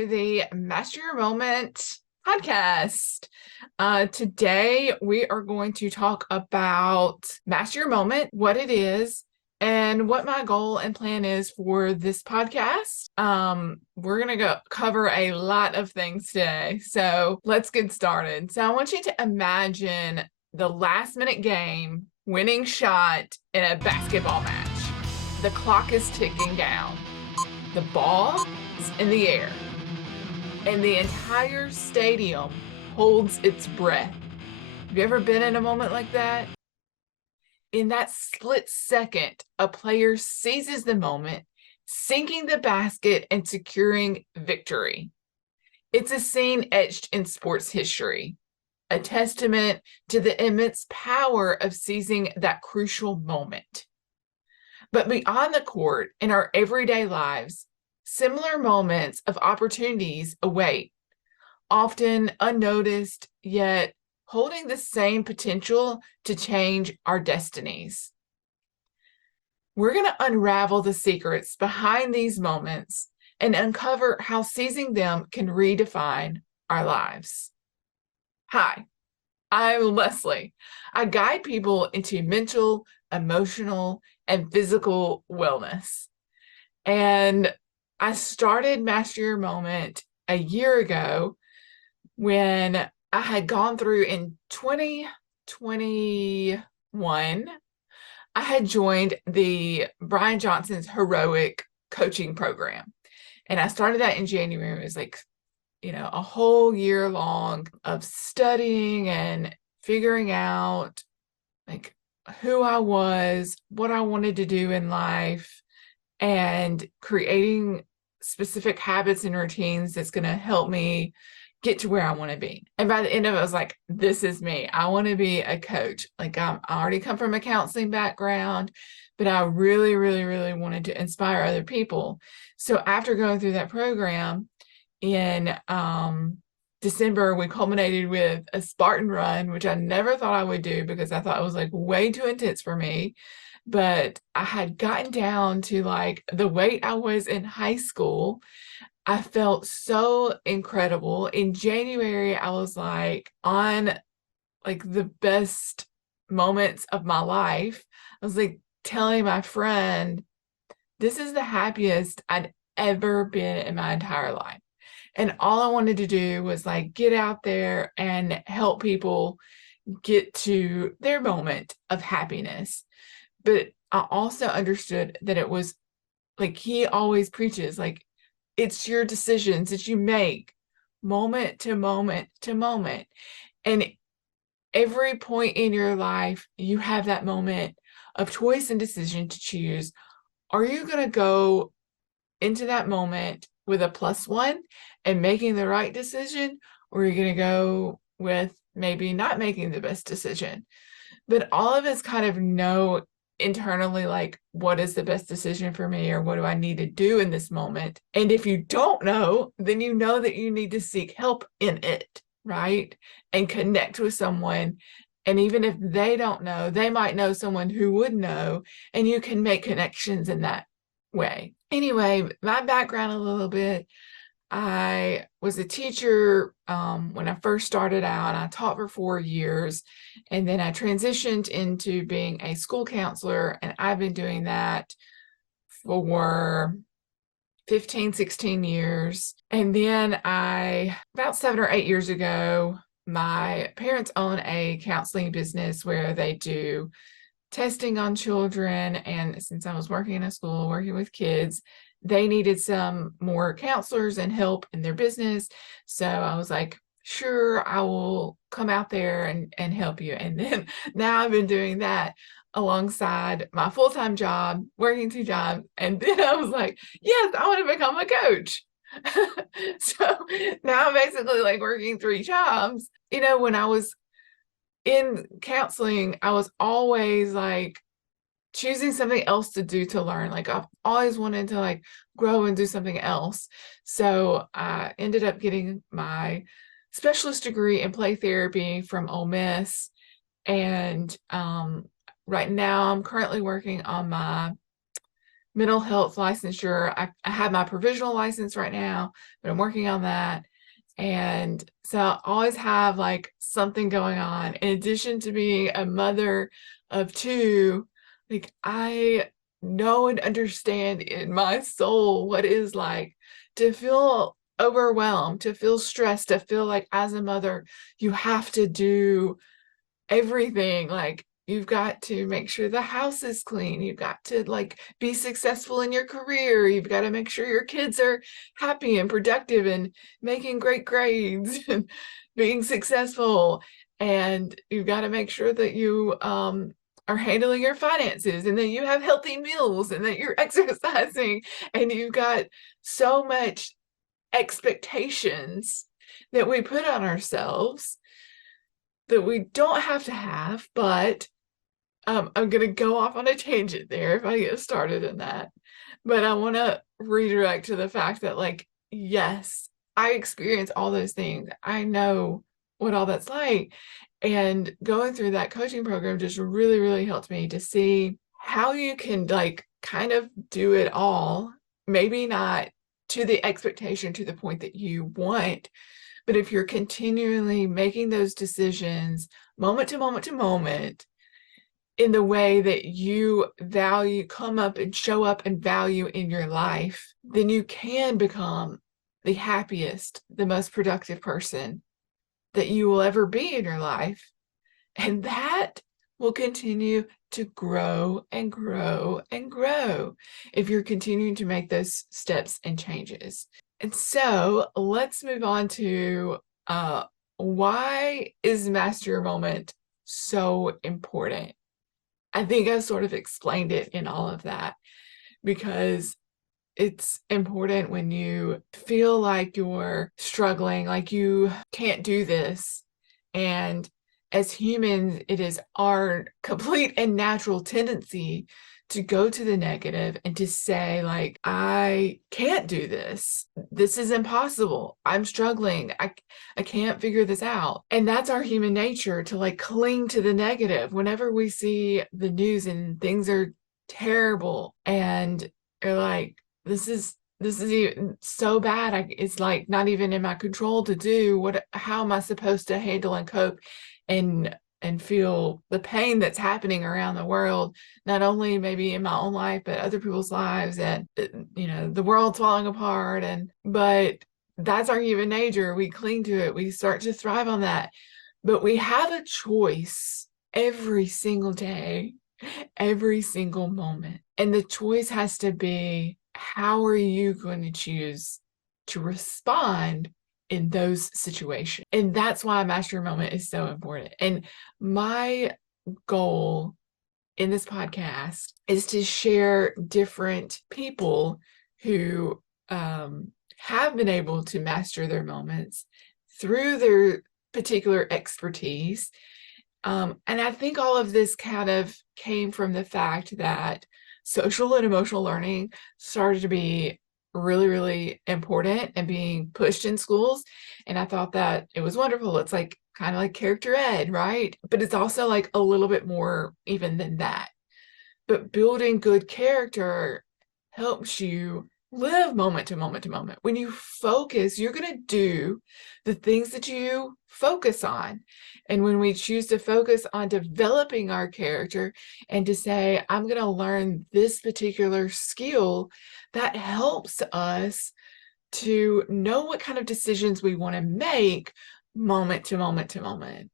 to the Master Your Moment podcast. Today, we are going to talk about Master Your Moment, what it is, and what my goal and plan is for this podcast. We're going to cover a lot of things today. So let's get started. So I want you to imagine the last minute game, winning shot in a basketball match. The clock is ticking down. The ball is in the air, and the entire stadium holds its breath. Have you ever been in a moment like that? In that split second, a player seizes the moment, sinking the basket and securing victory. It's a scene etched in sports history, a testament to the immense power of seizing that crucial moment. But beyond the court, in our everyday lives, similar moments of opportunities await, often unnoticed, yet holding the same potential to change our destinies. We're going to unravel the secrets behind these moments and uncover how seizing them can redefine our lives. Hi, I'm Leslie. I guide people into mental, emotional, and physical wellness. And I started Master Your Moment a year ago when I had gone through in 2021. I had joined the Brian Johnson's heroic coaching program. And I started that in January. It was like, a whole year long of studying and figuring out like who I was, what I wanted to do in life, and creating specific habits and routines that's going to help me get to where I want to be. And by the end of it, I was like, this is me. I want to be a coach. Like I already come from a counseling background, but I really, really, really wanted to inspire other people. So after going through that program in December, we culminated with a Spartan run, which I never thought I would do because I thought it was like way too intense for me. But I had gotten down to like the weight I was in high school. I felt so incredible. In January, I was like on like the best moments of my life. I was like telling my friend, this is the happiest I'd ever been in my entire life. And all I wanted to do was like get out there and help people get to their moment of happiness. But I also understood that it was like he always preaches, like it's your decisions that you make moment to moment to moment. And every point in your life, you have that moment of choice and decision to choose. Are you going to go into that moment with a +1 and making the right decision, or are you going to go with maybe not making the best decision? But all of us kind of know internally, like, what is the best decision for me, or what do I need to do in this moment? And if you don't know, then you know that you need to seek help in it, right? And connect with someone. And even if they don't know, they might know someone who would know, and you can make connections in that way. Anyway, my background a little bit. I was a teacher when I first started out. I taught for 4 years, and then I transitioned into being a school counselor, and I've been doing that for 15, 16 years. And then about 7 or 8 years ago, my parents own a counseling business where they do testing on children. And since I was working in a school, working with kids, they needed some more counselors and help in their business. So I was like, sure, I will come out there and help you. And then now I've been doing that alongside my full-time job, working 2 jobs. And then I was like, yes, I want to become a coach. So now I'm basically like working 3 jobs. When I was in counseling, I was always like choosing something else to do to learn. Like I've always wanted to like grow and do something else. So I ended up getting my specialist degree in play therapy from Ole Miss. And right now I'm currently working on my mental health licensure. I have my provisional license right now, but I'm working on that. And so I always have like something going on. In addition to being a mother of two, like I know and understand in my soul what it is like to feel overwhelmed, to feel stressed, to feel like as a mother, you have to do everything. Like you've got to make sure the house is clean. You've got to like be successful in your career. You've got to make sure your kids are happy and productive and making great grades and being successful. And you've got to make sure that you are handling your finances and that you have healthy meals and that you're exercising. And you've got so much expectations that we put on ourselves that we don't have to have, but I'm going to go off on a tangent there if I get started in that. But I want to redirect to the fact that, like, yes, I experience all those things. I know what all that's like. And going through that coaching program just really, really helped me to see how you can, like, kind of do it all. Maybe not to the expectation to the point that you want, but if you're continually making those decisions moment to moment to moment in the way that you value, come up and show up and value in your life, then you can become the happiest, the most productive person that you will ever be in your life. And that will continue to grow and grow and grow if you're continuing to make those steps and changes. And so let's move on to why is Master Your Moment so important? I think I sort of explained it in all of that, because it's important when you feel like you're struggling, like you can't do this. And as humans, it is our complete and natural tendency to go to the negative and to say, like, I can't do this. This is impossible. I'm struggling. I can't figure this out. And that's our human nature, to like cling to the negative whenever we see the news and things are terrible and you're like, this is even so bad. It's like not even in my control to do. How am I supposed to handle and cope and feel the pain that's happening around the world, not only maybe in my own life, but other people's lives, and the world's falling apart. But that's our human nature. We cling to it. We start to thrive on that. But we have a choice every single day, every single moment. And the choice has to be, how are you going to choose to respond in those situations? And that's why Master Your Moment is so important. And my goal in this podcast is to share different people who have been able to master their moments through their particular expertise. And I think all of this kind of came from the fact that social and emotional learning started to be really, really important and being pushed in schools. And I thought that it was wonderful. It's like kind of like character ed, right? But it's also like a little bit more even than that. But building good character helps you live moment to moment to moment. When you focus, you're going to do the things that you focus on. And when we choose to focus on developing our character and to say, I'm going to learn this particular skill, that helps us to know what kind of decisions we want to make moment to moment to moment.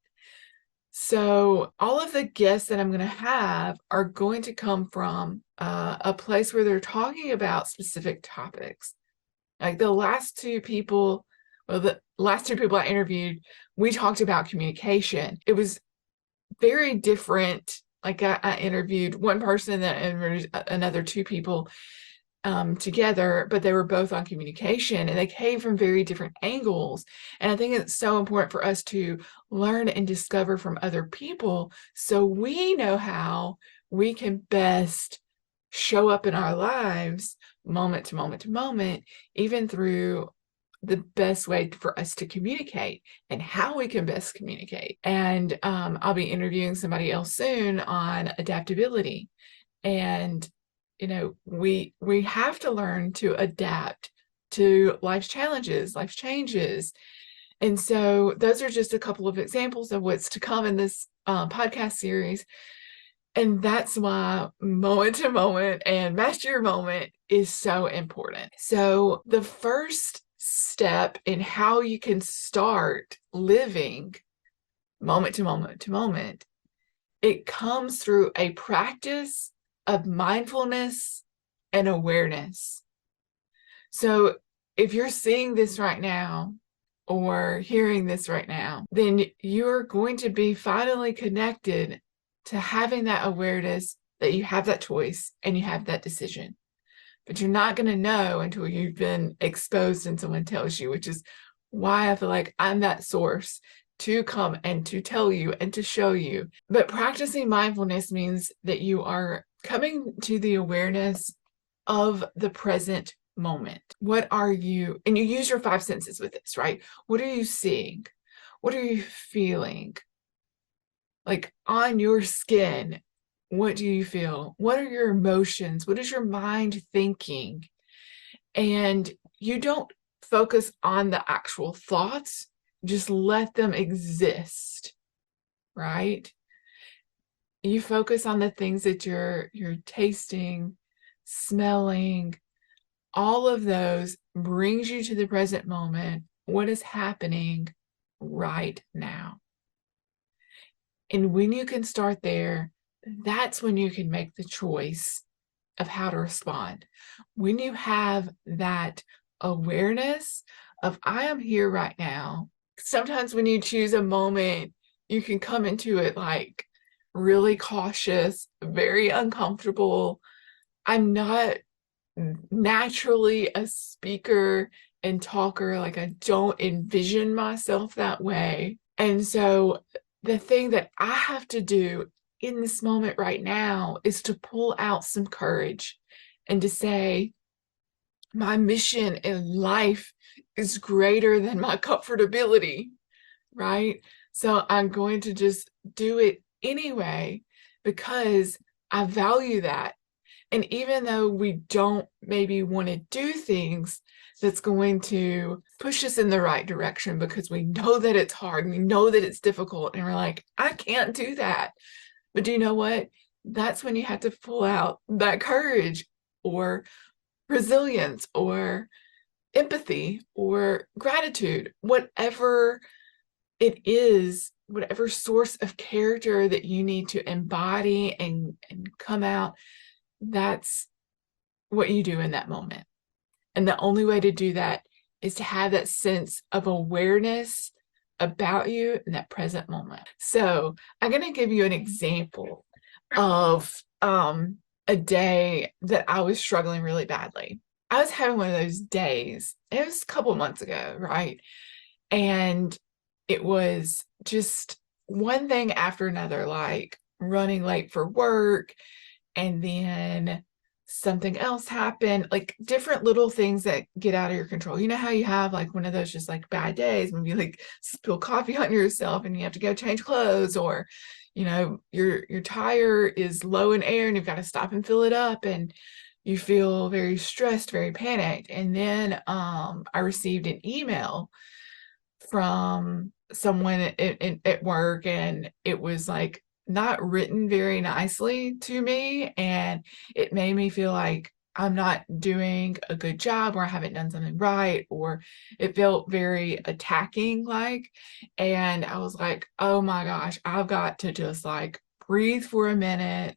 So all of the guests that I'm going to have are going to come from a place where they're talking about specific topics. Like the last two people I interviewed, we talked about communication. It was very different. Like I interviewed one person, that interviewed another two people together, but they were both on communication and they came from very different angles. And I think it's so important for us to learn and discover from other people so we know how we can best show up in our lives moment to moment to moment, even through the best way for us to communicate and how we can best communicate. And I'll be interviewing somebody else soon on adaptability. And we have to learn to adapt to life's challenges, life's changes. And so those are just a couple of examples of what's to come in this podcast series. And that's why moment to moment and master your moment is so important. So the first step in how you can start living moment to moment to moment, it comes through a practice of mindfulness and awareness. So if you're seeing this right now or hearing this right now, then you're going to be finally connected to having that awareness that you have that choice and you have that decision. But you're not going to know until you've been exposed and someone tells you, which is why I feel like I'm that source to come and to tell you and to show you. But practicing mindfulness means that you are coming to the awareness of the present moment. What are you, and you use your five senses with this, right? What are you seeing? What are you feeling? Like on your skin, what do you feel? What are your emotions? What is your mind thinking? And you don't focus on the actual thoughts, just let them exist, right? You focus on the things that you're tasting, smelling, all of those brings you to the present moment. What is happening right now? And when you can start there, that's when you can make the choice of how to respond. When you have that awareness of, I am here right now. Sometimes when you choose a moment, you can come into it like really cautious, very uncomfortable. I'm not naturally a speaker and talker. Like, I don't envision myself that way. And so the thing that I have to do in this moment right now is to pull out some courage and to say, my mission in life is greater than my comfortability, right? So I'm going to just do it anyway because I value that. And even though we don't maybe want to do things that's going to push us in the right direction because we know that it's hard and we know that it's difficult, and we're like, I can't do that. But do you know what? That's when you have to pull out that courage or resilience or empathy or gratitude, whatever it is, whatever source of character that you need to embody and come out, that's what you do in that moment. And the only way to do that is to have that sense of awareness about you in that present moment. So I'm going to give you an example of a day that I was struggling really badly. I was having one of those days. It was a couple months ago, right? And it was just one thing after another, like running late for work, and then something else happened, like different little things that get out of your control. You know how you have like one of those just like bad days when you like spill coffee on yourself and you have to go change clothes, or your tire is low in air and you've got to stop and fill it up, and you feel very stressed, very panicked. And then I received an email from someone at work, and it was like not written very nicely to me, and it made me feel like I'm not doing a good job, or I haven't done something right, or it felt very attacking like. And I was like, oh my gosh, I've got to just like breathe for a minute.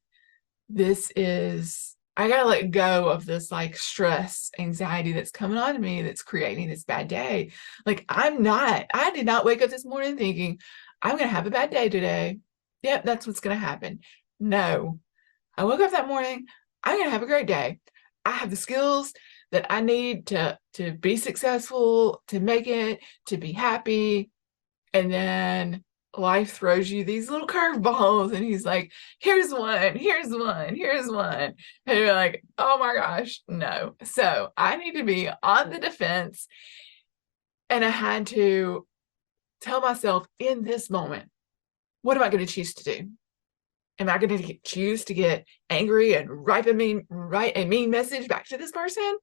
I gotta let go of this like stress, anxiety that's coming on to me, that's creating this bad day. Like, I did not wake up this morning thinking, I'm gonna have a bad day today. Yep, that's what's gonna happen. No, I woke up that morning, I'm gonna have a great day. I have the skills that I need to be successful, to make it, to be happy. And then life throws you these little curveballs, and he's like, here's one, here's one, here's one. And you're like, oh my gosh, no. So I need to be on the defense. And I had to tell myself in this moment, what am I going to choose to do? Am I going to choose to get angry and write a mean message back to this person?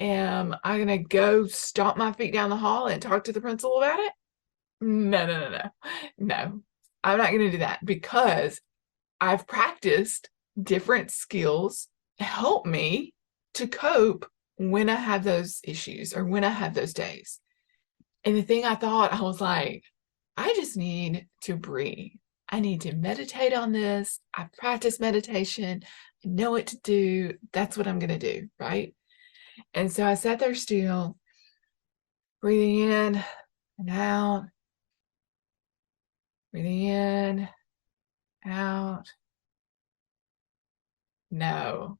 Am I going to go stomp my feet down the hall and talk to the principal about it? No, no, no, no. No, I'm not going to do that, because I've practiced different skills to help me to cope when I have those issues or when I have those days. And the thing I thought, I was like, I just need to breathe. I need to meditate on this. I practice meditation. I know what to do. That's what I'm going to do, right? And so I sat there still, breathing in and out, breathing in, out. No,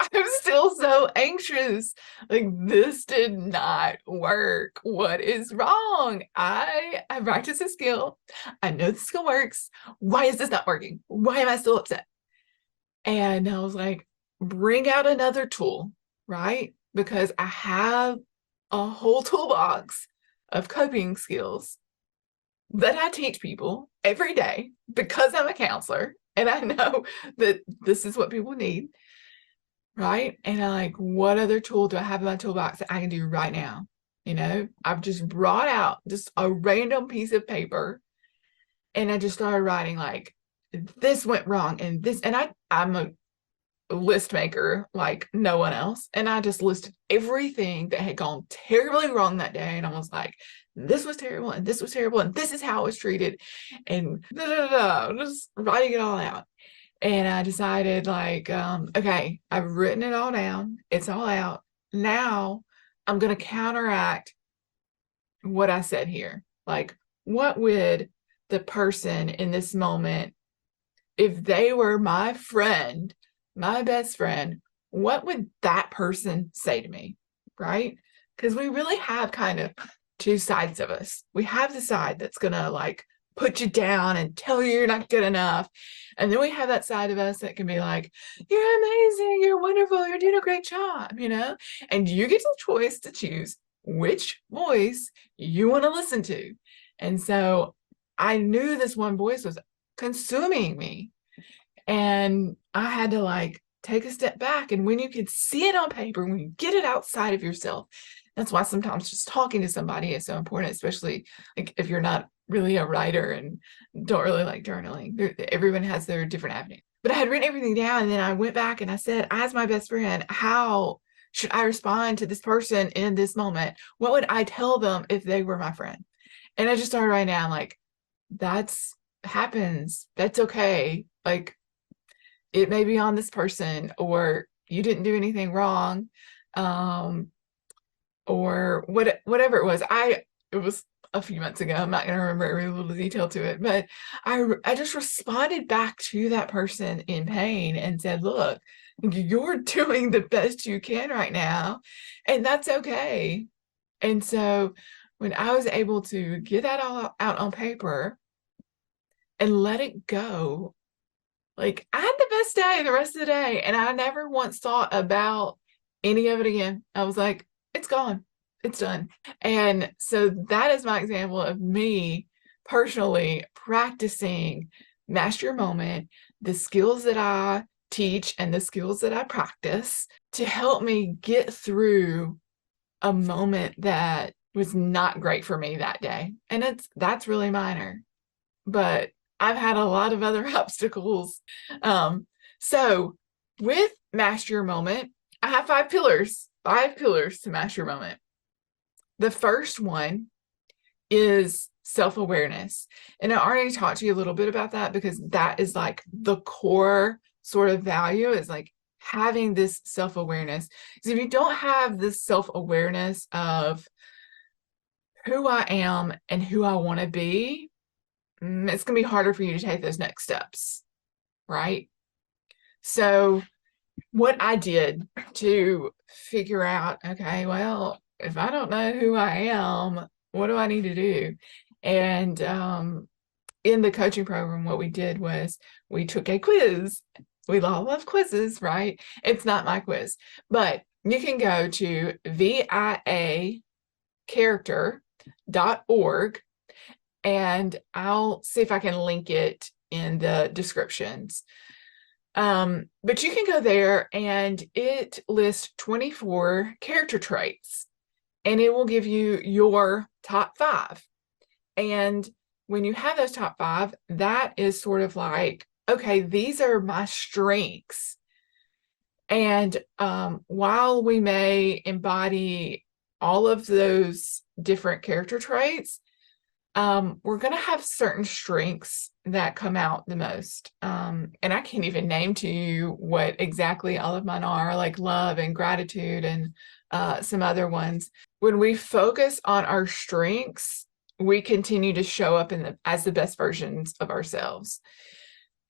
I'm still so anxious. Like, this did not work. What is wrong? I practiced a skill. I know the skill works. Why is this not working? Why am I still upset? And I was like, bring out another tool, right? Because I have a whole toolbox of coping skills that I teach people every day because I'm a counselor and I know that this is what people need, right? And I'm like, what other tool do I have in my toolbox that I can do right now? You know, I've just brought out just a random piece of paper and I just started writing like, this went wrong and this, and I'm a list maker like no one else. And I just listed everything that had gone terribly wrong that day. And I was like, this was terrible, and this was terrible, and this is how it was treated. And just writing it all out. And I decided, like, okay, I've written it all down. It's all out. Now I'm going to counteract what I said here. Like, what would the person in this moment, if they were my friend, my best friend, what would that person say to me, right? Because we really have kind of two sides of us. We have the side that's gonna like put you down and tell you you're not good enough. And then we have that side of us that can be like, you're amazing, you're wonderful, you're doing a great job, you know? And you get the choice to choose which voice you want to listen to. And so I knew this one voice was consuming me. And I had to like take a step back. And when you can see it on paper, when you get it outside of yourself, that's why sometimes just talking to somebody is so important, especially like if you're not really a writer and don't really like journaling. Everyone has their different avenue. But I had written everything down, and then I went back and I said, as my best friend, how should I respond to this person in this moment? What would I tell them if they were my friend? And I just started writing down like, that's happens. That's okay. Like, it may be on this person, or you didn't do anything wrong, or whatever it was. It was a few months ago. I'm not going to remember every little detail to it, but I just responded back to that person in pain and said, look, you're doing the best you can right now, and that's okay. And so when I was able to get that all out on paper and let it go, like, I had the best day the rest of the day, and I never once thought about any of it again. I was like, it's gone, it's done. And so that is my example of me personally practicing Master Your Moment, the skills that I teach and the skills that I practice to help me get through a moment that was not great for me that day. And that's really minor, but I've had a lot of other obstacles. So with Master Your Moment, I have 5 pillars to Master Your Moment. The first one is self-awareness. And I already talked to you a little bit about that, because that is like the core sort of value, is like having this self-awareness. Because if you don't have this self-awareness of who I am and who I want to be, it's going to be harder for you to take those next steps, right? So what I did to figure out, okay, well, if I don't know who I am, what do I need to do? And in the coaching program, what we did was we took a quiz. We all love quizzes, right? It's not my quiz, but you can go to viacharacter.org, and I'll see if I can link it in the descriptions. But you can go there and it lists 24 character traits, and it will give you your top 5. And when you have those top 5, that is sort of like, okay, these are my strengths. And while we may embody all of those different character traits, we're going to have certain strengths that come out the most. And I can't even name to you what exactly all of mine are, like love and gratitude and some other ones. When we focus on our strengths, we continue to show up as the best versions of ourselves.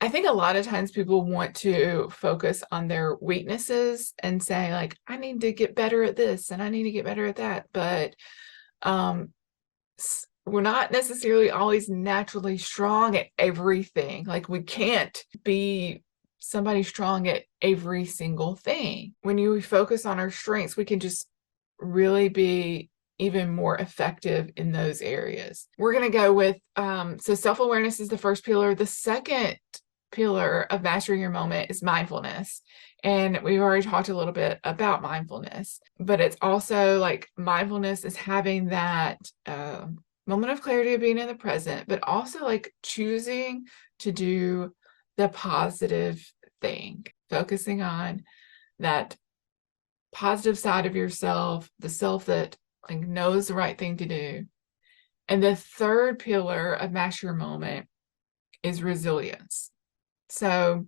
I think a lot of times people want to focus on their weaknesses and say, like, I need to get better at this and I need to get better at that. But um, we're not necessarily always naturally strong at everything. Like, we can't be somebody strong at every single thing. When you focus on our strengths, we can just really be even more effective in those areas. We're going to go with, so self-awareness is the first pillar. The second pillar of mastering your moment is mindfulness. And we've already talked a little bit about mindfulness, but it's also like mindfulness is having that moment of clarity of being in the present, but also like choosing to do the positive thing, focusing on that positive side of yourself, the self that like knows the right thing to do. And the third pillar of master your moment is resilience. So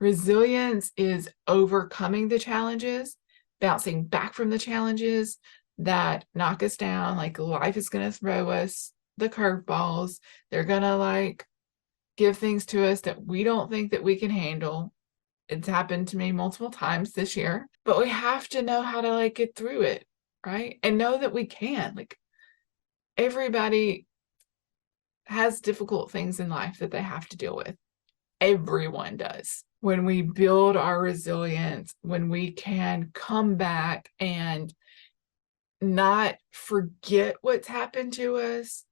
resilience is overcoming the challenges, bouncing back from the challenges that knock us down. Like, life is going to throw us the curveballs. They're going to like give things to us that we don't think that we can handle. It's happened to me multiple times this year, but we have to know how to like get through it, right? And know that we can. Like, everybody has difficult things in life that they have to deal with. Everyone does. When we build our resilience, when we can come back and not forget what's happened to us,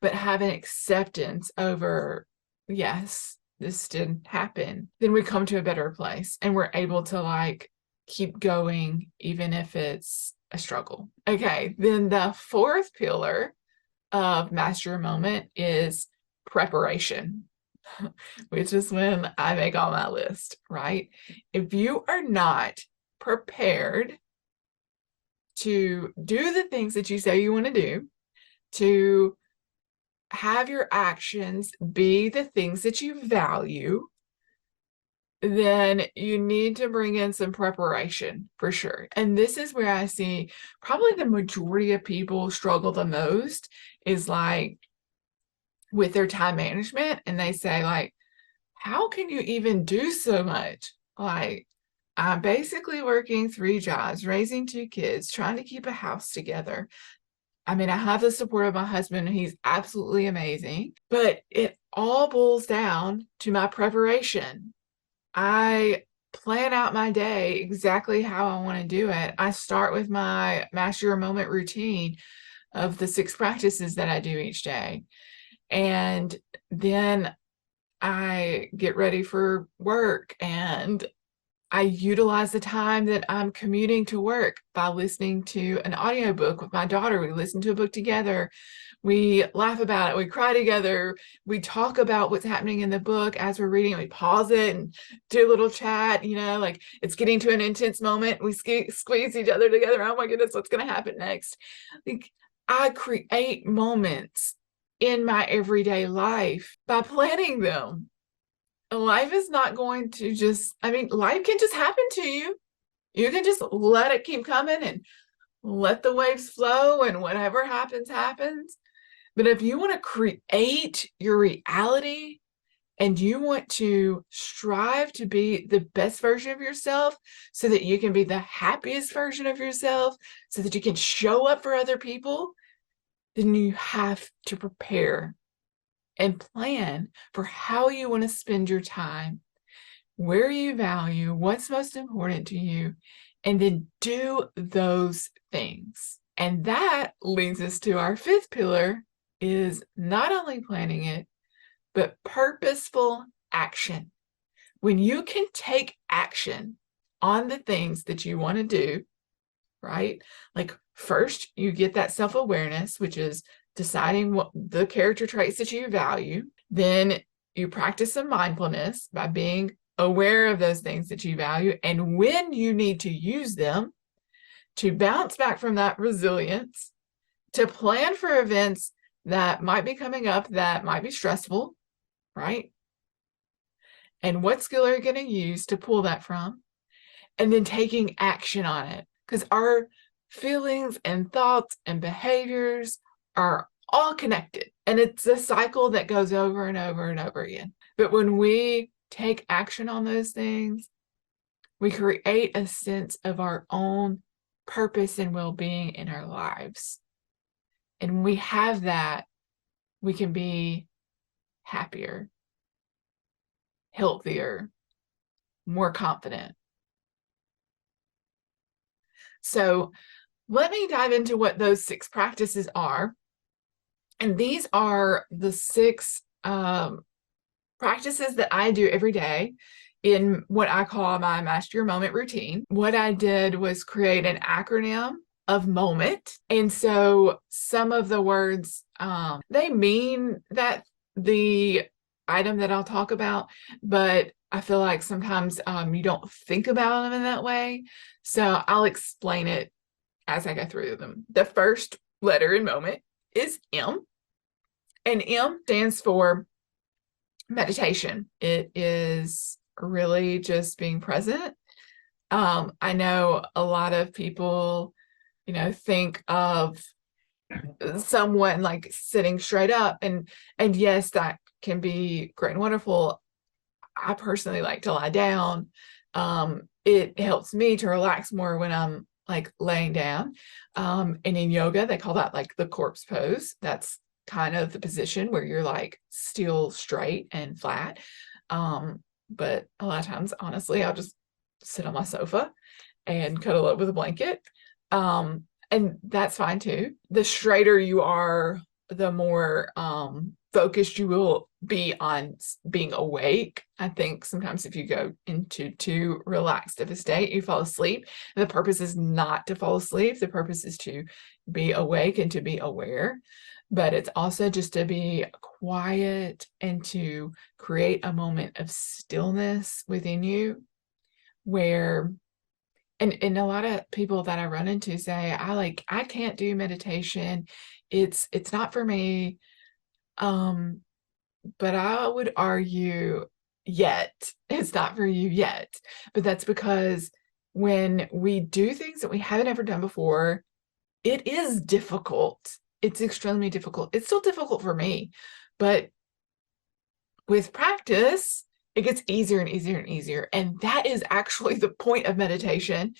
but have an acceptance over, yes, this did happen, then we come to a better place and we're able to like keep going, even if it's a struggle. Okay, then the fourth pillar of master your moment is preparation, which is when I make all my list, right? If you are not prepared to do the things that you say you want to do, to have your actions be the things that you value, then you need to bring in some preparation for sure. And this is where I see probably the majority of people struggle the most, is like with their time management. And they say like, how can you even do so much? Like, I'm basically working 3 jobs, raising 2 kids, trying to keep a house together. I mean, I have the support of my husband, and he's absolutely amazing, but it all boils down to my preparation. I plan out my day exactly how I want to do it. I start with my master your moment routine of the 6 practices that I do each day. And then I get ready for work, and I utilize the time that I'm commuting to work by listening to an audiobook with my daughter. We listen to a book together. We laugh about it. We cry together. We talk about what's happening in the book as we're reading. We pause it and do a little chat, like it's getting to an intense moment. We squeeze each other together. Oh my goodness, what's going to happen next? Like, I create moments in my everyday life by planning them. Life is not going to just, life can just happen to you. You can just let it keep coming and let the waves flow, and whatever happens, happens. But if you want to create your reality and you want to strive to be the best version of yourself so that you can be the happiest version of yourself, so that you can show up for other people, then you have to prepare and plan for how you want to spend your time, where you value, what's most important to you, and then do those things. And that leads us to our fifth pillar, is not only planning it, but purposeful action. When you can take action on the things that you want to do, right? Like first you get that self-awareness, which is deciding what the character traits that you value. Then you practice some mindfulness by being aware of those things that you value and when you need to use them to bounce back from that resilience, to plan for events that might be coming up that might be stressful, right? And what skill are you going to use to pull that from? And then taking action on it, because our feelings and thoughts and behaviors are all connected, and it's a cycle that goes over and over and over again. But when we take action on those things, we create a sense of our own purpose and well-being in our lives. And when we have that, we can be happier, healthier, more confident. So let me dive into what those 6 practices are. And these are the 6 practices that I do every day in what I call my Master Your Moment routine. What I did was create an acronym of moment. And so some of the words, they mean that the item that I'll talk about, but I feel like sometimes you don't think about them in that way. So I'll explain it as I go through them. The first letter in moment is M, and M stands for meditation. It is really just being present. I know a lot of people, think of someone like sitting straight up, and yes, that can be great and wonderful. I personally like to lie down. It helps me to relax more when I'm like laying down. And in yoga, they call that like the corpse pose. That's kind of the position where you're like still straight and flat. But a lot of times, honestly, I'll just sit on my sofa and cuddle up with a blanket. And that's fine too. The straighter you are, the more focused you will be on being awake. I think sometimes if you go into too relaxed of a state, you fall asleep. And the purpose is not to fall asleep. The purpose is to be awake and to be aware. But it's also just to be quiet and to create a moment of stillness within you where and a lot of people that I run into say, I can't do meditation. It's not for me. But I would argue yet, it's not for you yet. But that's because when we do things that we haven't ever done before, it is difficult. It's extremely difficult. It's still difficult for me, but with practice, it gets easier and easier and easier. And that is actually the point of meditation,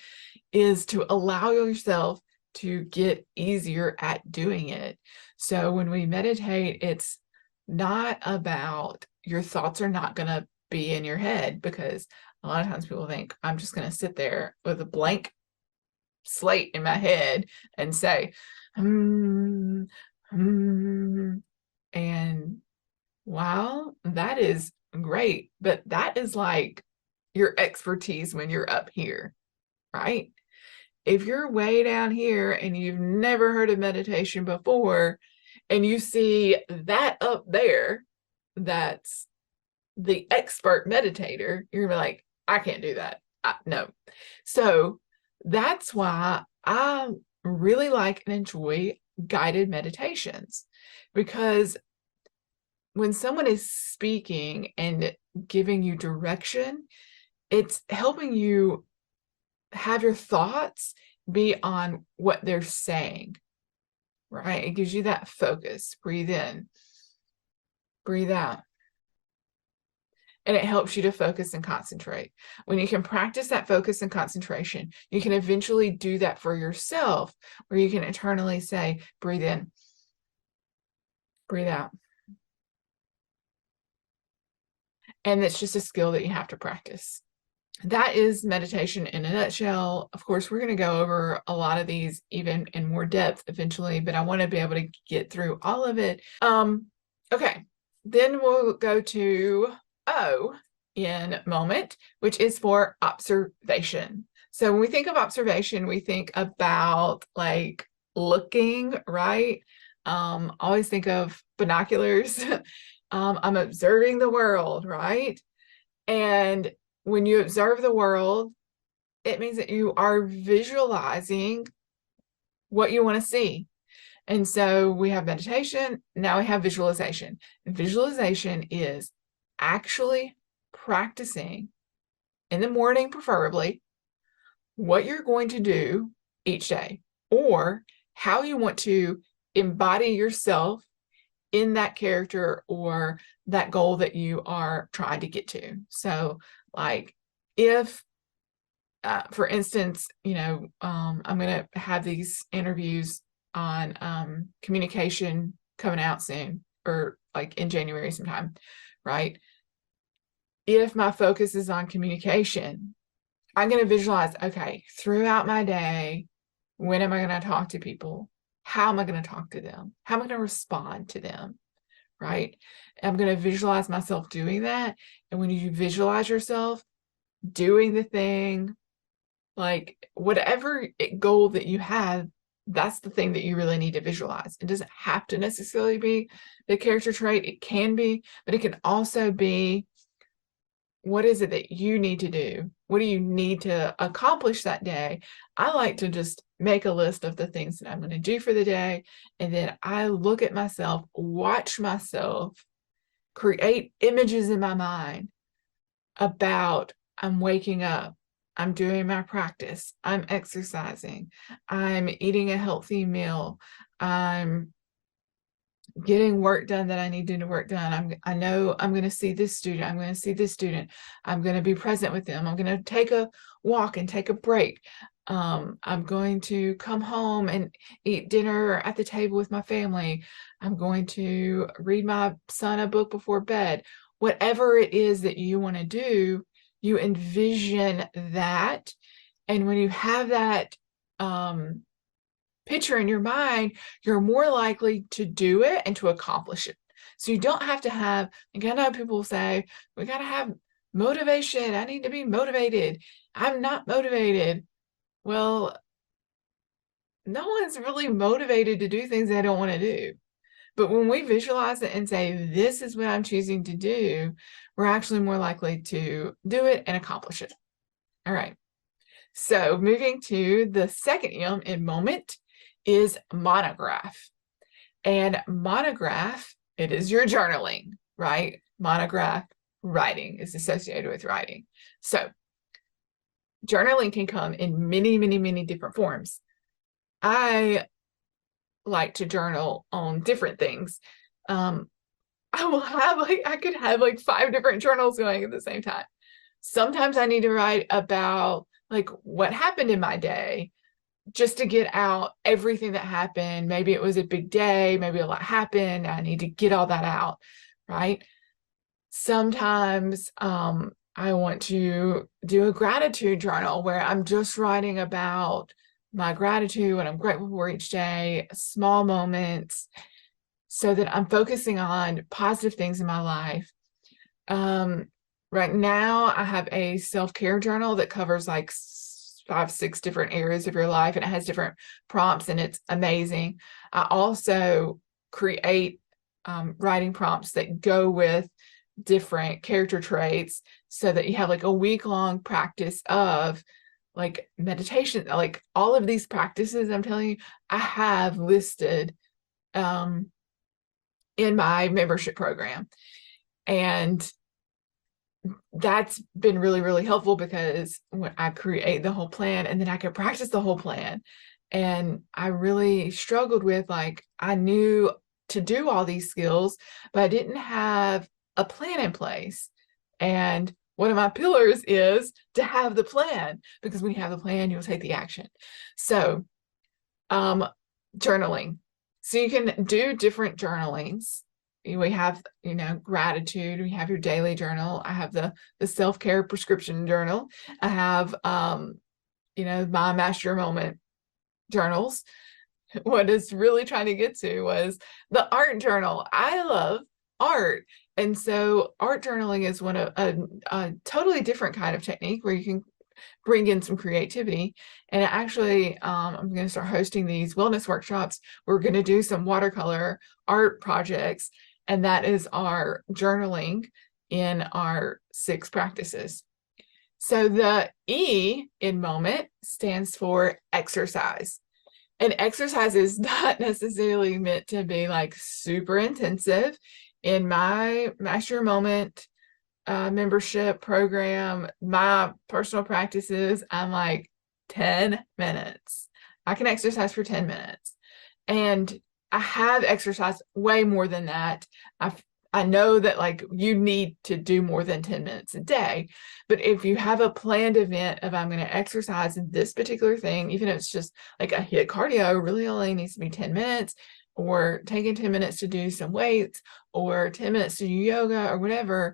is to allow yourself to get easier at doing it. So when we meditate, it's not about, your thoughts are not going to be in your head, because a lot of times people think I'm just going to sit there with a blank slate in my head and say, and while that is great, but that is like your expertise when you're up here, right? If you're way down here and you've never heard of meditation before, and you see that up there, that's the expert meditator, you're gonna be like, I can't do that. No. So that's why I really like and enjoy guided meditations, because when someone is speaking and giving you direction, it's helping you have your thoughts be on what they're saying, right? It gives you that focus. Breathe in, breathe out. And it helps you to focus and concentrate. When you can practice that focus and concentration, you can eventually do that for yourself, where you can internally say, breathe in, breathe out. And it's just a skill that you have to practice. That is meditation in a nutshell. Of course, we're going to go over a lot of these even in more depth eventually, but I want to be able to get through all of it. Okay, Then we'll go to O in moment, which is for observation. So when we think of observation, we think about like looking, right? Always think of binoculars. I'm observing the world, right? And when you observe the world, it means that you are visualizing what you want to see. And so we have meditation, now we have visualization. Visualization is actually practicing in the morning, preferably, what you're going to do each day, or how you want to embody yourself in that character or that goal that you are trying to get to. So, like, if for instance, I'm going to have these interviews on communication coming out soon, or like in January sometime, right? If my focus is on communication, I'm going to visualize, okay, throughout my day, when am I going to talk to people? How am I going to talk to them? How am I going to respond to them? Right? I'm going to visualize myself doing that. And when you visualize yourself doing the thing, like whatever goal that you have, that's the thing that you really need to visualize. It doesn't have to necessarily be the character trait. It can be, but it can also be, what is it that you need to do? What do you need to accomplish that day? I like to just make a list of the things that I'm going to do for the day. And then I look at myself, watch myself, create images in my mind about I'm waking up, I'm doing my practice, I'm exercising, I'm eating a healthy meal, I'm getting work done that I need to do work done. I know I'm going to see this student. I'm going to see this student. I'm going to be present with them. I'm going to take a walk and take a break. I'm going to come home and eat dinner at the table with my family. I'm going to read my son a book before bed. Whatever it is that you want to do, you envision that. And when you have that picture in your mind, you're more likely to do it and to accomplish it. So you don't have to have, like I know people say, we got to have motivation. I need to be motivated. I'm not motivated. Well, no one's really motivated to do things they don't want to do. But when we visualize it and say, this is what I'm choosing to do, we're actually more likely to do it and accomplish it. All right. So moving to the second M in moment is monograph. And monograph, it is your journaling, right? Monograph writing is associated with writing. So journaling can come in many, many, many different forms. I like to journal on different things. I could have like 5 different journals going at the same time. Sometimes I need to write about like what happened in my day, just to get out everything that happened. Maybe it was a big day, maybe a lot happened. I need to get all that out, right? Sometimes I want to do a gratitude journal where I'm just writing about my gratitude, what I'm grateful for each day, small moments, so that I'm focusing on positive things in my life. Right now, I have a self-care journal that covers like 5, 6 different areas of your life, and it has different prompts, and it's amazing. I also create writing prompts that go with different character traits, so that you have like a week-long practice of like meditation, like all of these practices I'm telling you, I have listed in my membership program. And that's been really, really helpful, because when I create the whole plan and then I can practice the whole plan. And I really struggled with, like, I knew to do all these skills, but I didn't have a plan in place. And one of my pillars is to have the plan, because when you have the plan, you'll take the action. So, journaling. So you can do different journalings. We have, gratitude. We have your daily journal. I have the self-care prescription journal. I have, my master moment journals. What is really trying to get to was the art journal. I love art. And so art journaling is one of a totally different kind of technique where you can bring in some creativity. And actually, I'm going to start hosting these wellness workshops. We're going to do some watercolor art projects, and that is our journaling in our 6 practices. So the E in moment stands for exercise. And exercise is not necessarily meant to be like super intensive. In my Master Moment membership program, my personal practices, I'm like 10 minutes. I can exercise for 10 minutes. And I have exercised way more than that. I know that like you need to do more than 10 minutes a day. But if you have a planned event of I'm going to exercise in this particular thing, even if it's just like a HIIT cardio, really only needs to be 10 minutes, or taking 10 minutes to do some weights, or 10 minutes to do yoga or whatever,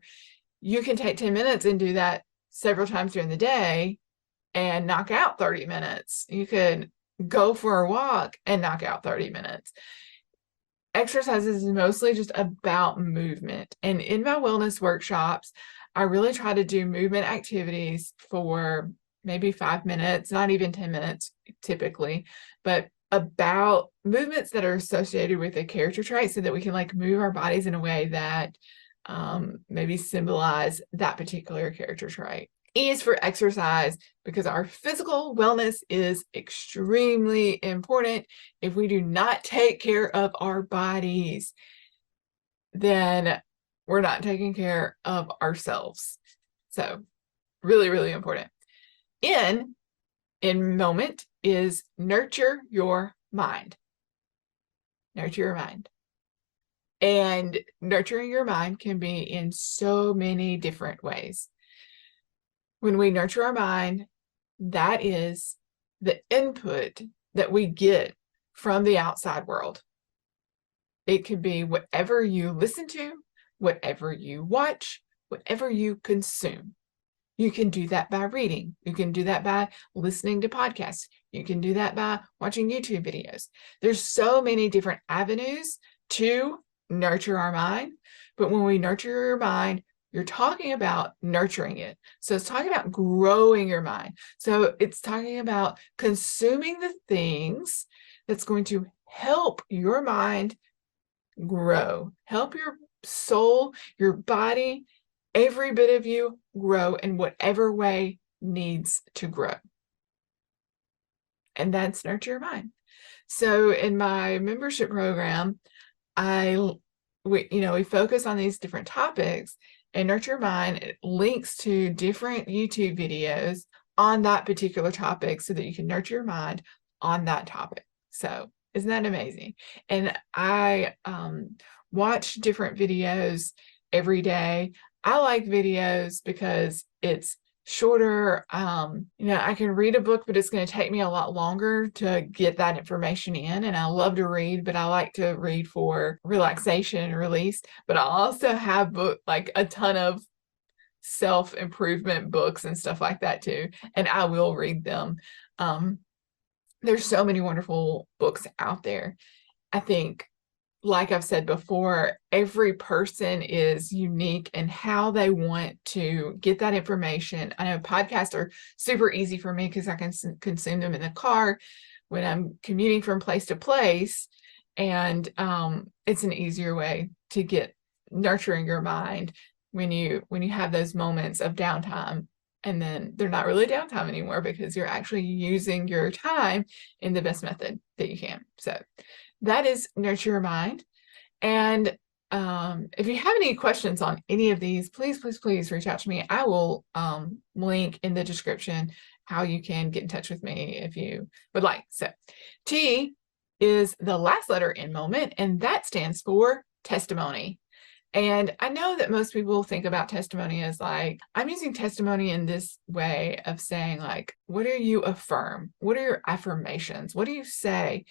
you can take 10 minutes and do that several times during the day and knock out 30 minutes. You could go for a walk and knock out 30 minutes. Exercise is mostly just about movement. And in my wellness workshops, I really try to do movement activities for maybe 5 minutes, not even 10 minutes typically, but about movements that are associated with a character trait so that we can like move our bodies in a way that maybe symbolize that particular character trait. E is for exercise because our physical wellness is extremely important. If we do not take care of our bodies, then we're not taking care of ourselves. So really, really important. N in moment is nurture your mind. Nurture your mind. And nurturing your mind can be in so many different ways. When we nurture our mind, that is the input that we get from the outside world. It could be whatever you listen to, whatever you watch, whatever you consume. You can do that by reading. You can do that by listening to podcasts. You can do that by watching YouTube videos. There's so many different avenues to nurture our mind. But when we nurture your mind, you're talking about nurturing it. So it's talking about growing your mind. So it's talking about consuming the things that's going to help your mind grow, help your soul, your body, every bit of you grow in whatever way needs to grow. And that's nurture your mind. So in my membership program, we focus on these different topics, and Nurture Your Mind, it links to different YouTube videos on that particular topic so that you can nurture your mind on that topic. So isn't that amazing? And I watch different videos every day. I like videos because it's shorter. I can read a book, but it's going to take me a lot longer to get that information in. And I love to read, but I like to read for relaxation and release. But I also have like a ton of self-improvement books and stuff like that too. And I will read them. There's so many wonderful books out there. I think, like I've said before, every person is unique in how they want to get that information. I know podcasts are super easy for me because I can consume them in the car when I'm commuting from place to place. And it's an easier way to get nurturing your mind when you have those moments of downtime. And then they're not really downtime anymore because you're actually using your time in the best method that you can. So that is Nurture Your Mind. And if you have any questions on any of these, please, please, please reach out to me. I will link in the description how you can get in touch with me if you would like. So T is the last letter in moment, and that stands for testimony. And I know that most people think about testimony as like, I'm using testimony in this way of saying like, what do you affirm? What are your affirmations? What do you say?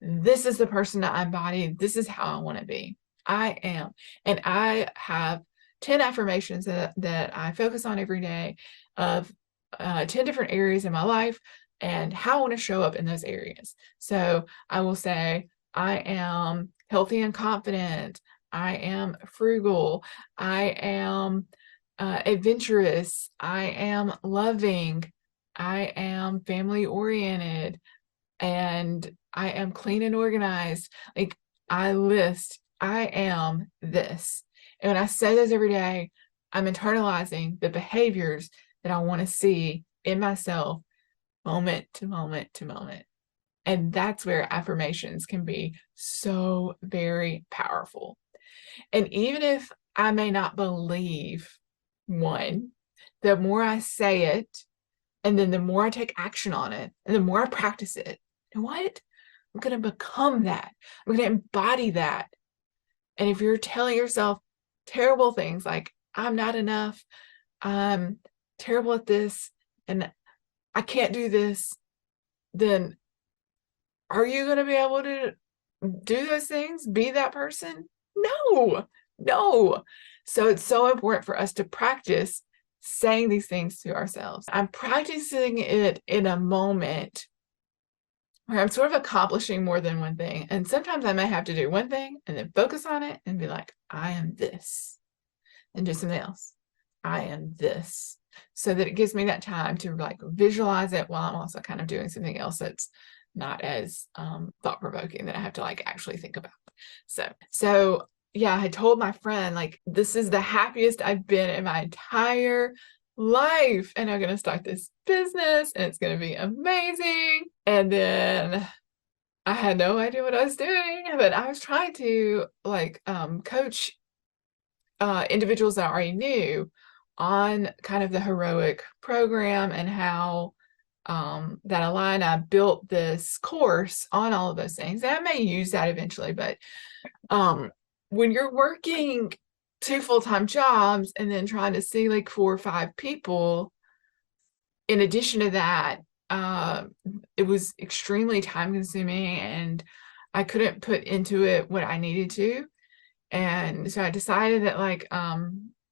This is the person that I embody. This is how I want to be. I am. And I have 10 affirmations that I focus on every day of 10 different areas in my life and how I want to show up in those areas. So I will say, I am healthy and confident. I am frugal. I am adventurous. I am loving. I am family oriented, and I am clean and organized. Like, I list, I am this. And when I say those every day, I'm internalizing the behaviors that I want to see in myself moment to moment to moment. And that's where affirmations can be so very powerful. And even if I may not believe one, the more I say it, and then the more I take action on it, and the more I practice it, you know what? I'm going to become that. I'm going to embody that. And if you're telling yourself terrible things like, I'm not enough, I'm terrible at this, and I can't do this, then are you going to be able to do those things? Be that person? No, no. So it's so important for us to practice saying these things to ourselves. I'm practicing it in a moment where I'm sort of accomplishing more than one thing. And sometimes I may have to do one thing and then focus on it and be like, I am this, and do something else. I am this. So that it gives me that time to like visualize it while I'm also kind of doing something else that's not as thought-provoking that I have to like actually think about. So yeah, I told my friend, like, this is the happiest I've been in my entire life, and I'm gonna start this business and it's gonna be amazing. And then I had no idea what I was doing, but I was trying to like coach individuals that I already knew on kind of the heroic program and how that align. I built this course on all of those things. And I may use that eventually, but when you're working 2 full-time jobs and then trying to see like 4 or 5 people, in addition to that, it was extremely time consuming and I couldn't put into it what I needed to. And so I decided that like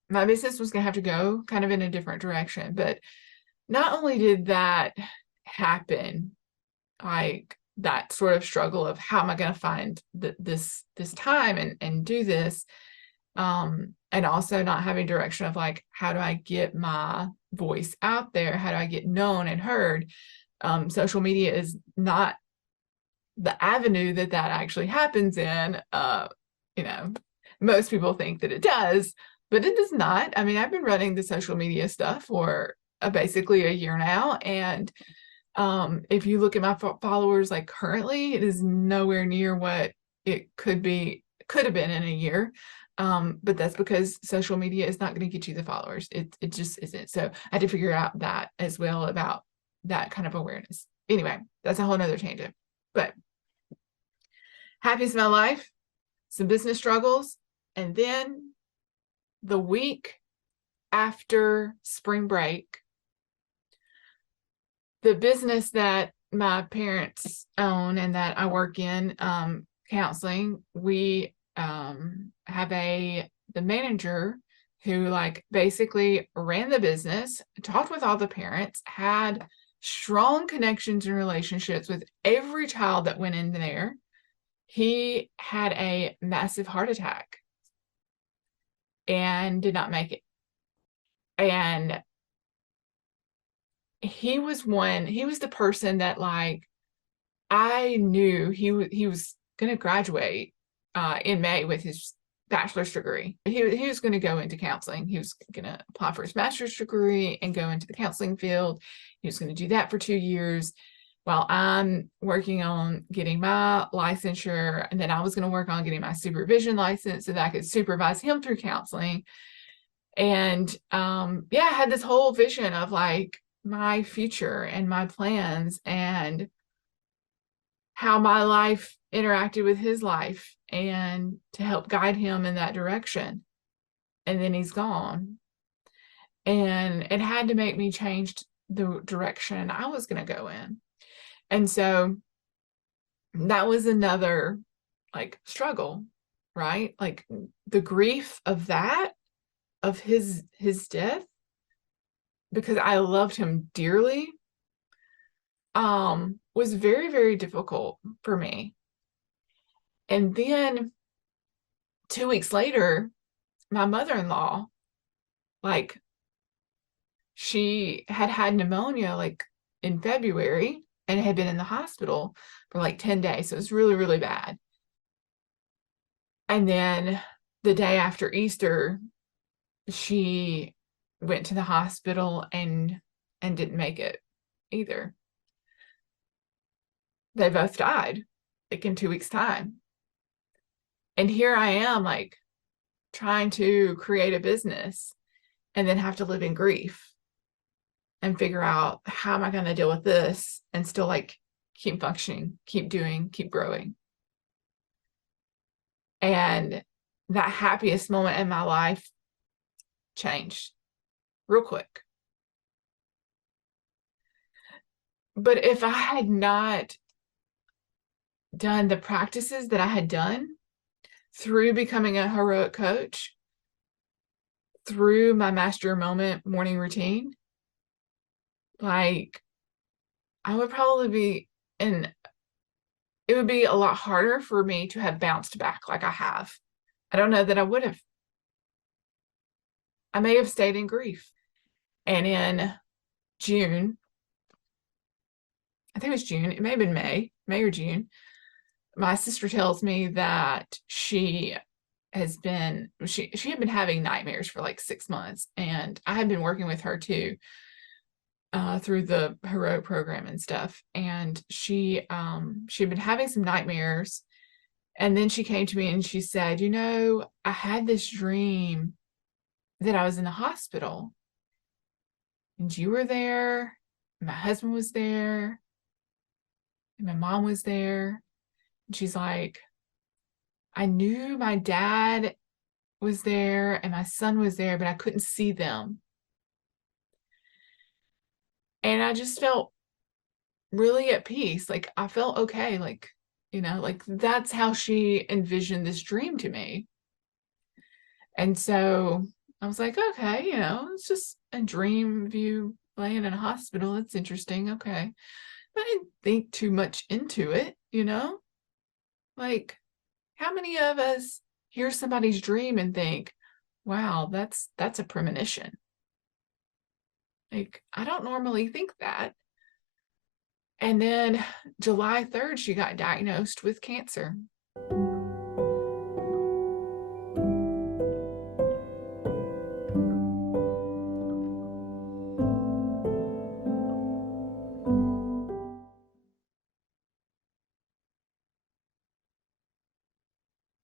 my business was gonna have to go kind of in a different direction. But not only did that happen, like that sort of struggle of how am I going to find this time and do this, and also not having direction of like how do I get my voice out there, how do I get known and heard. Social media is not the avenue that actually happens in. You know, most people think that it does, but it does not. I mean, I've been running the social media stuff for basically a year now, and if you look at my followers like currently, it is nowhere near what it could have been in a year. But that's because social media is not going to get you the followers. It just isn't. So I had to figure out that as well, about that kind of awareness. Anyway, that's a whole nother tangent. But happiest of my life, some business struggles, and then the week after spring break, the business that my parents own and that I work in, counseling, we have the manager who like basically ran the business, talked with all the parents, had strong connections and relationships with every child that went in there. He had a massive heart attack and did not make it. And he was the person that like I knew he was going to graduate in May with his bachelor's degree. He was going to go into counseling. He was going to apply for his master's degree and go into the counseling field. He was going to do that for 2 years while I'm working on getting my licensure. And then I was going to work on getting my supervision license so that I could supervise him through counseling. And yeah, I had this whole vision of like my future and my plans and how my life interacted with his life and to help guide him in that direction. And then he's gone. And it had to make me change the direction I was going to go in. And so that was another like struggle, right? Like the grief of that, of his death, because I loved him dearly, was very, very difficult for me. And then 2 weeks later, my mother-in-law, like, she had pneumonia like in February and had been in the hospital for like 10 days. So it was really, really bad. And then the day after Easter, she went to the hospital and didn't make it either. They both died like in 2 weeks' time. And here I am, like, trying to create a business and then have to live in grief and figure out, how am I going to deal with this and still like keep functioning, keep doing, keep growing. And that happiest moment in my life changed real quick. But if I had not done the practices that I had done through becoming a heroic coach, through my master moment morning routine, like, I would probably be in, it would be a lot harder for me to have bounced back like I have. I don't know that I would have. I may have stayed in grief. And in June, I think it was June, it may have been May or June, my sister tells me that she had been having nightmares for like 6 months, and I had been working with her too, through the heroic program and stuff. And she had been having some nightmares, and then she came to me and she said, I had this dream that I was in the hospital and you were there, and my husband was there, and my mom was there. And she's like, I knew my dad was there and my son was there, but I couldn't see them. And I just felt really at peace. Like, I felt okay. Like, like, that's how she envisioned this dream to me. And so I was like, okay, it's just a dream of you laying in a hospital. It's interesting. Okay. But I didn't think too much into it, Like, how many of us hear somebody's dream and think, wow, that's a premonition? Like, I don't normally think that. And then July 3rd, she got diagnosed with cancer.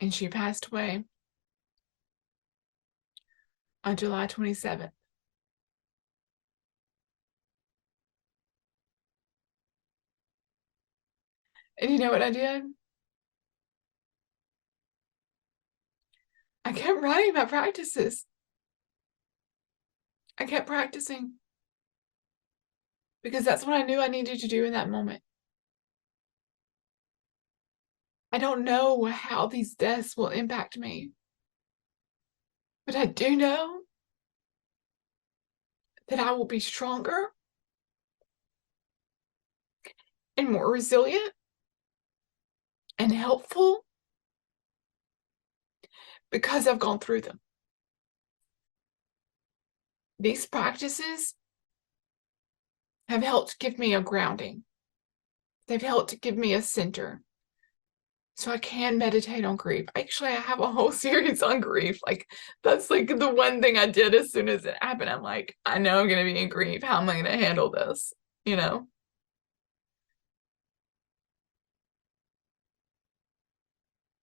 And she passed away on July 27th. And you know what I did? I kept writing my practices. I kept practicing because that's what I knew I needed to do in that moment. I don't know how these deaths will impact me, but I do know that I will be stronger and more resilient and helpful because I've gone through them. These practices have helped give me a grounding. They've helped give me a center so I can meditate on grief. Actually, I have a whole series on grief. Like, that's like the one thing I did as soon as it happened. I'm like, I know I'm going to be in grief. How am I going to handle this?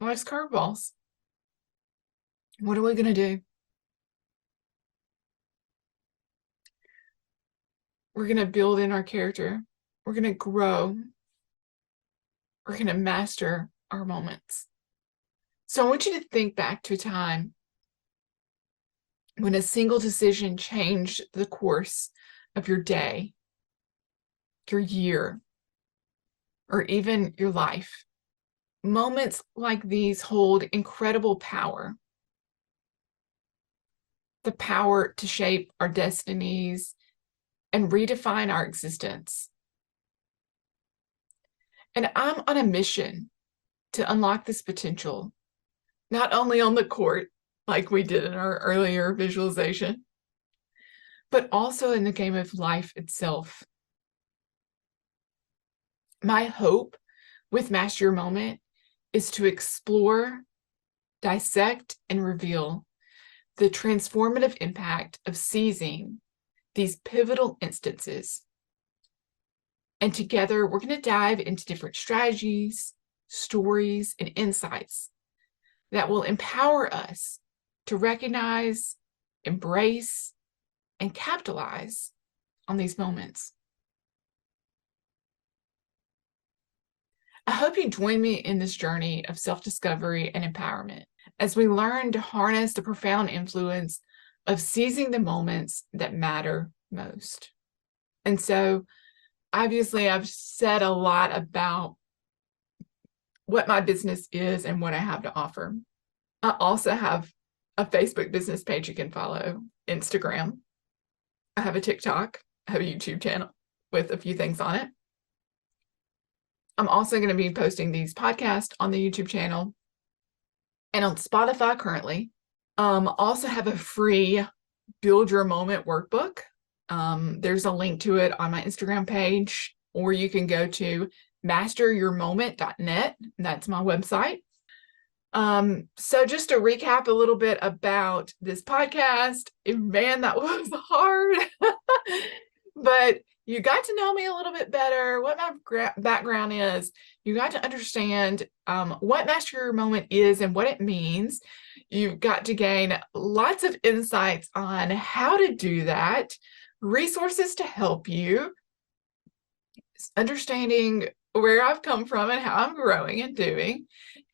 Life's curveballs. What are we going to do? We're going to build in our character. We're going to grow. We're going to master our moments. So I want you to think back to a time when a single decision changed the course of your day, your year, or even your life. Moments like these hold incredible power. The power to shape our destinies and redefine our existence. And I'm on a mission to unlock this potential not only on the court, like we did in our earlier visualization, but also in the game of life itself. My hope with Master Your Moment is to explore, dissect, and reveal the transformative impact of seizing these pivotal instances. And together, we're going to dive into different strategies, stories, and insights that will empower us to recognize, embrace, and capitalize on these moments. I hope you join me in this journey of self-discovery and empowerment as we learn to harness the profound influence of seizing the moments that matter most. And so, obviously, I've said a lot about what my business is and what I have to offer. I also have a Facebook business page you can follow, Instagram. I have a TikTok, I have a YouTube channel with a few things on it. I'm also going to be posting these podcasts on the YouTube channel and on Spotify currently. Also have a free Build Your Moment workbook. There's a link to it on my Instagram page, or you can go to masteryourmoment.net. That's my website. So just to recap a little bit about this podcast, man, that was hard, but you got to know me a little bit better, what my background is. You got to understand what Master Your Moment is and what it means. You've got to gain lots of insights on how to do that, resources to help you, understanding where I've come from and how I'm growing and doing.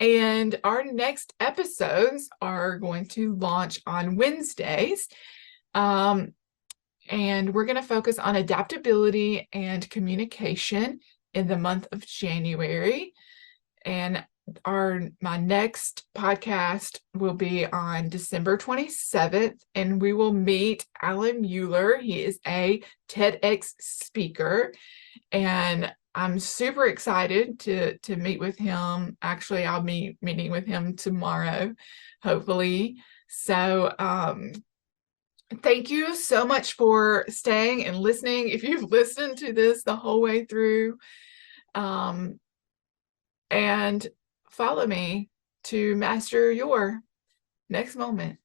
And our next episodes are going to launch on Wednesdays. And we're going to focus on adaptability and communication in the month of January. And my next podcast will be on December 27th, and we will meet Alan Mueller. He is a TEDx speaker, and I'm super excited to meet with him. Actually, I'll be meeting with him tomorrow, hopefully. So thank you so much for staying and listening. If you've listened to this the whole way through, and follow me to master your next moment.